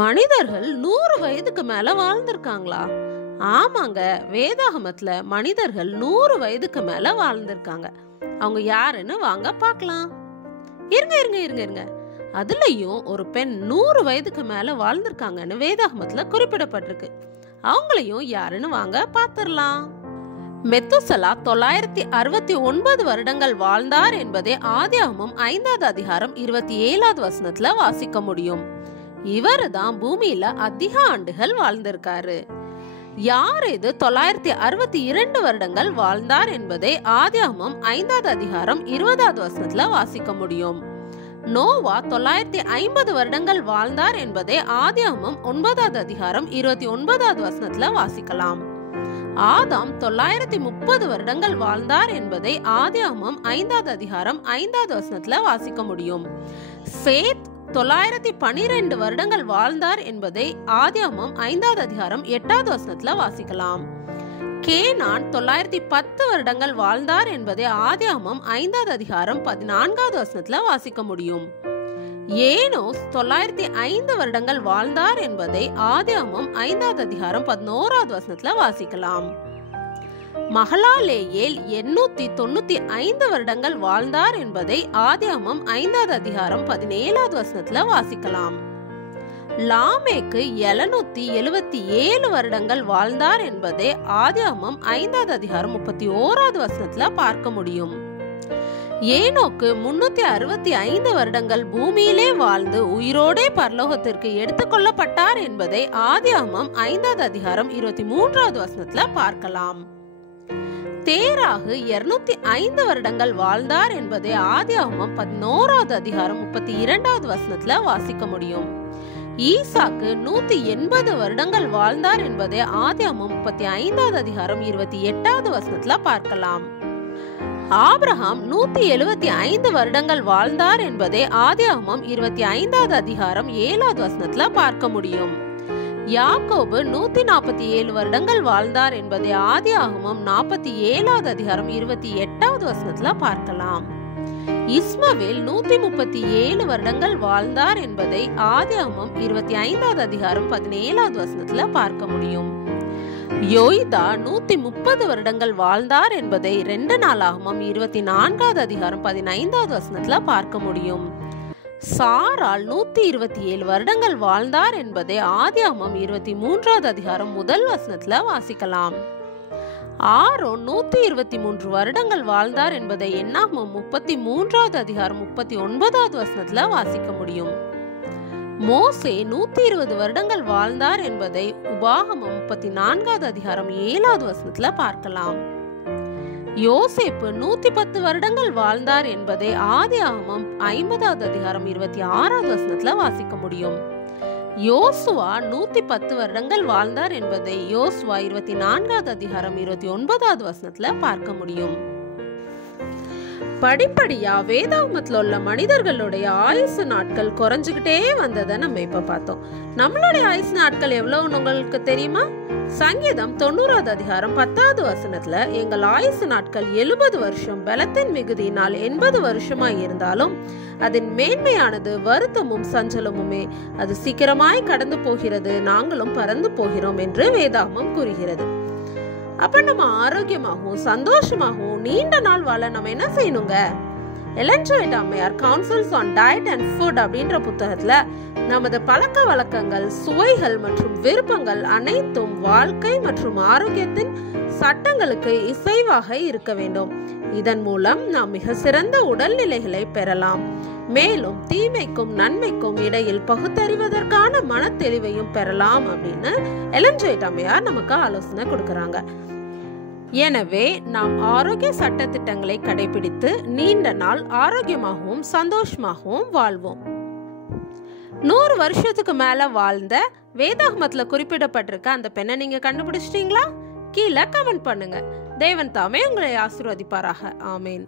மனிதர்கள் 100 வயதுக்கு மேல வாழ்ந்திருக்காங்களா? ஆமாங்க, வேதாகமத்துல மனிதர்கள் 100 வயதுக்கு மேல வாழ்ந்திருக்காங்க. அவங்க யாருன்னு வாங்க பார்க்கலாம். இருங்க இருங்க இருங்க இருங்க அதுலயும் ஒரு பெண் 100 வயதுக்கு மேல வாழ்ந்திருக்காங்கன்னு வேதாகமத்துல குறிப்பிடப்பட்டிருக்கு. அவங்களையும் யாருன்னு வாங்க பார்த்திடலாம். மெத்துசலா 969 வருடங்கள் வாழ்ந்தார் என்பதே ஆதியாகமம் 5வது அதிகாரம் 27வது வசனத்துல வாசிக்க முடியும். இவரு தான் பூமியில அதிக ஆண்டுகள் வாழ்ந்திருக்காரு. யார் இது 962 வருடங்கள் வாழ்ந்தார் என்பதை ஆதியாகமம் 5வது அதிகாரம் 20வது வசனத்துல வாசிக்க முடியும். நோவா 950 வருடங்கள் வாழ்ந்தார் என்பதை ஆதியாகமம் 9வது அதிகாரம் 29வது வசனத்துல வாசிக்கலாம். ஆதாம் 930 வருடங்கள் வாழ்ந்தார் என்பதை ஆதியாகமம் 5வது அதிகாரம் 5வது வசனத்துல வாசிக்க முடியும். சேத் 912 வருடங்கள் வாழ்ந்தார் என்பதை ஆதியாகமம் 5வது அதிகாரம் 8வது வசனத்துல வாசிக்கலாம். கேனான் 910 வருடங்கள் வாழ்ந்தார் என்பதை ஆதியாகமம் 5வது அதிகாரம் 14வது வசனத்துல வாசிக்க முடியும். ஏனோஸ் 905 வருடங்கள் வாழ்ந்தார் என்பதை ஆதியாகமம் 5வது அதிகாரம் 11வது வசனத்துல வாசிக்கலாம். மகலாலேயேல் 895 வருடங்கள் வாழ்ந்தார் என்பதை ஆதியாகமம் 5வது அதிகாரம் 17வது வசனத்துல வாசிக்கலாம். லாமேக்கு 777 வருடங்கள் வாழ்ந்தார் என்பதை ஆதியாகமம் 5வது அதிகாரம் 31வது வசனத்துல பார்க்க முடியும். ஏனோக்கு 365 வருடங்கள் பூமியிலே வாழ்ந்து உயிரோடே பரலோகத்திற்கு எடுத்துக்கொள்ளப்பட்டார் என்பதை ஆதியாகமம் 5வது அதிகாரம் 23வது வசனத்துல பார்க்கலாம். தேராகு 205 வருடங்கள் வாழ்ந்தார் என்பதை ஆதியாகமம் 11வது அதிகாரம் 32வது வசனத்துல வாசிக்க முடியும். ஈசாக்கு 180 வருடங்கள் வாழ்ந்தார் என்பதை ஆதியாகமம் 35வது அதிகாரம் 28வது வசனத்துல பார்க்கலாம். ஆபிரகாம் 175 வருடங்கள் வாழ்ந்தார் என்பதை ஆதியாகமம் 25வது அதிகாரம் 7வது வசனத்துல பார்க்க முடியும். யாக்கோபு 147 வருடங்கள் வாழ்ந்தார் என்பதை ஆதியாகமம் 47வது அதிகாரம் 28வது வசனத்துல பார்க்கலாம். இஸ்மவேல் 137 வருடங்கள் வாழ்ந்தார் என்பதை ஆதியாகமம் 25வது அதிகாரம் 17வது வசனத்துல பார்க்க முடியும். யோய்தா 130 வருடங்கள் வாழ்ந்தார் என்பதை 2 நாளாகமம் 24வது அதிகாரம் 15வது வசனத்துல பார்க்க முடியும். சாரால் 127 வருடங்கள் வாழ்ந்தார் என்பதை ஆதியாகமம் 23வது அதிகாரம் 1 வசனத்துல வாசிக்கலாம். ஆரோன் 123 வருடங்கள் வாழ்ந்தார் என்பதை என்னாகமம் 33வது அதிகாரம் 39வது வசனத்துல வாசிக்க முடியும். மோசே 120 வருடங்கள் வாழ்ந்தார் என்பதை உபாகமம் 34வது அதிகாரம் 7வது வசனத்துல பார்க்கலாம். யோசேப்பு 110 வருடங்கள் வாழ்ந்தார் என்பதை ஆதியாகமம் 50வது அதிகாரம் 26வது வசனத்துல வாசிக்க முடியும். யோசுவா 110 வருடங்கள் வாழ்ந்தார் என்பதை யோசுவா 24வது அதிகாரம் 29வது வசனத்துல பார்க்க முடியும். படிப்படியா வேதாகமத்துல உள்ள மனிதர்களுடைய ஆயுசு நாட்கள் குறைஞ்சுக்கிட்டே வந்ததை நம்ம இப்ப பார்த்தோம். நம்மளுடைய ஆயுசு நாட்கள் எவ்வளவுன்னு உங்களுக்கு தெரியுமா? சங்கீதம் 90வது அதிகாரம் 10வது வசனத்துல எங்கள் ஆயுசு நாட்கள் 70 வருஷம், பலத்தின் மிகுதியினால் 80 வருஷமாய் இருந்தாலும் அதன் மேன்மையானது வருத்தமும் சஞ்சலமுமே, அது சீக்கிரமாய் கடந்து போகிறது, நாங்களும் பறந்து போகிறோம் என்று வேதாகமம் கூறுகிறது. அப்ப நம்ம ஆரோக்கியமாகவும் சந்தோஷமாகவும் நீண்ட நாள் வாழ நம்ம என்ன செய்யணுங்க? Elon G white Ammaiyar councils on diet and food அப்படின்ற புத்தகத்துல நமது பழக்க வழக்கங்கள், சுவைகள் மற்றும் விருப்பங்கள் அனைத்தும் வாழ்க்கை மற்றும் ஆரோக்கியத்தின் சட்டங்களுக்கு இசைவாக இருக்க வேண்டும். இதன் மூலம் நாம் மிக சிறந்த உடல்நிலைகளை பெறலாம். மேலும் தீமைக்கும் நன்மைக்கும் இடையில் பகுத்தறிவதற்கான மன தெளிவையும் பெறலாம் அப்படின்னு எலன் ஜி ஒயிட் அம்மையார் நமக்கு ஆலோசனை கொடுக்கறாங்க. எனவே நாம் ஆரோக்கிய சட்ட திட்டங்களை கடைபிடித்து நீண்ட நாள் ஆரோக்கியமாகவும் சந்தோஷமாகவும் வாழ்வோம். 100 வருஷத்துக்கு மேல வாழ்ந்த வேதாகமத்துல குறிப்பிடப்பட்டிருக்க அந்த பெண்ணை நீங்க கண்டுபிடிச்சிட்டீங்களா? கீழே கமெண்ட் பண்ணுங்க. தேவன் தாமே உங்களை ஆசீர்வதிப்பாராக. ஆமேன்.